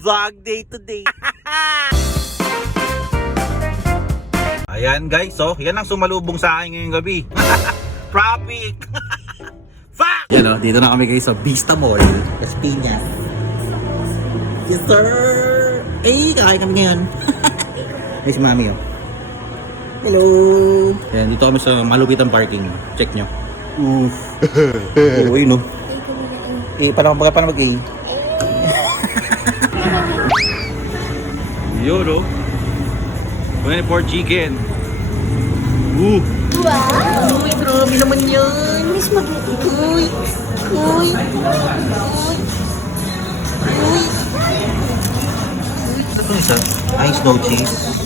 Vlog day to day. Ayan guys, so yan ang sumalubong sa akin ngayong gabi. Traffic. Fuck! Yan o, dito na kami guys sa Vista Mall, Las Piñas. Yes sir! Eh, kakain kami ngayon. Ay si mami o. Hello! Yan, dito kami sa malupitan parking. Check nyo. Oof. Oo, yun o. Eh, paano mag-A? Yun o. 24 chicken. Wow! Uy, grabe naman yan. Miss mabuti. Uy. Uy. Uy. Ito itong isa. Ice no cheese.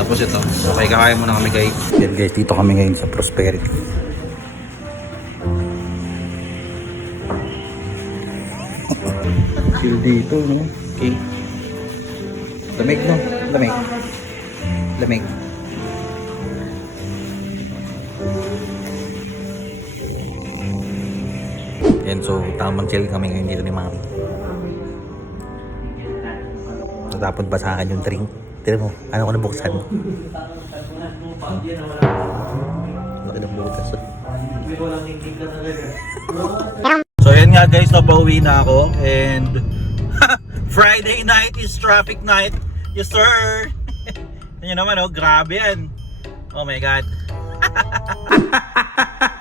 Tapos ito. Okay, kakain muna kami guys. Yan guys, dito kami ngayon sa Prosperity. Chill dito, no? Okay. Lamig, no? Lamig. Lamig. Yan, so tamang chill kami ngayon dito ni Mami. Natapon pa sa akin yung drink. Tira mo, ano ko nabuksan? Laki ng butas. So yan nga guys, napauwi na ako. And Friday night is traffic night. Yes sir! Yan naman oh, grabe yan. Oh my God.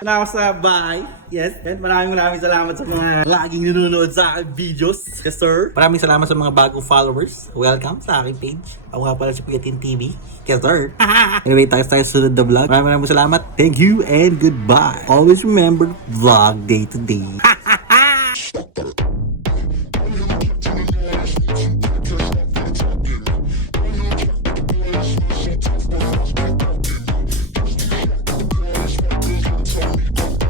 Na ako sa bahay. Yes, and maraming salamat sa mga laging nanonood sa aking videos. Yes sir. Maraming salamat sa mga bagong followers. Welcome sa aking page. Ako nga pala si Piatin TV. Yes sir. Anyway, tayo sunod na vlog. Maraming salamat. Thank you and goodbye. Always remember, vlog day to day.